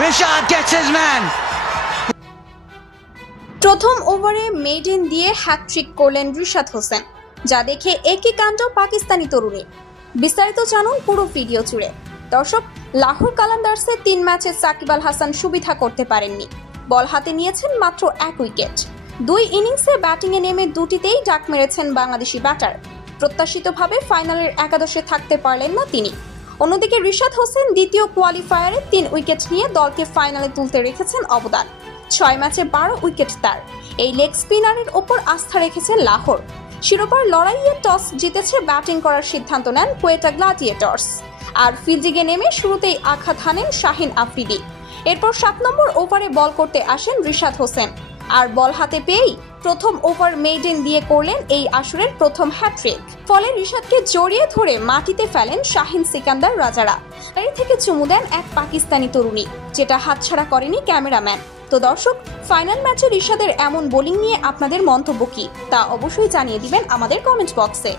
Rishad gets his man. প্রথম ওভারে maiden দিয়ে হ্যাটট্রিক করলেন রিশাদ হোসেন, যা দেখে একই কাণ্ড পাকিস্তানি তরুণী। বিস্তারিত জানুন পুরো ভিডিও জুড়ে। দর্শক, লাহোর কালান্দার্সে 3 ম্যাচে সাকিব আল হাসান সুবিধা করতে পারেননি। বল হাতে নিয়েছেন মাত্র 1 উইকেট। 2 ইনিংসে ব্যাটিংয়ে নেমে দুটিতেই ডাক মেরেছেন বাংলাদেশি ব্যাটার। প্রত্যাশিতভাবে ফাইনালের একাদশে থাকতে পারলেন না তিনি। অন্যদিকে রিশাদ হোসেন দ্বিতীয় কোয়ালিফায়ারে 3 উইকেট নিয়ে দলকে ফাইনালে তুলতে রেখেছেন অবদান। 6 ম্যাচে 12 উইকেট তার। এই লেগ স্পিনারের ওপর আস্থা রেখেছে লাহোর। শিরোপার লড়াইয়ে টস জিতেছে ব্যাটিং করার সিদ্ধান্ত নেন কোয়েটা গ্ল্যাডিয়েটর্স। আর ফিল্ডিংয়ে নেমে শুরুতেই আঘাত হানেন শাহিন আফ্রিদি। এরপর 7 নম্বর ওভারে বল করতে আসেন রিশাদ হোসেন, আর বল হাতে পেয়েই প্রথম ওভার মেইডেন দিয়ে করলেন এই আসরের প্রথম হ্যাটট্রিক। ফলে রিশাদকে জড়িয়ে ধরে মাটিতে ফেলেন শাহিন সিকান্দার রাজারা। গাড়ি থেকে চুমু দেন এক পাকিস্তানি তরুণী, যেটা হাতছাড়া করেনি ক্যামেরাম্যান। তো দর্শক, ফাইনাল ম্যাচে রিশাদের এমন বোলিং নিয়ে আপনাদের মন্তব্য কি তা অবশ্যই জানিয়ে দিবেন আমাদের কমেন্ট বক্সে।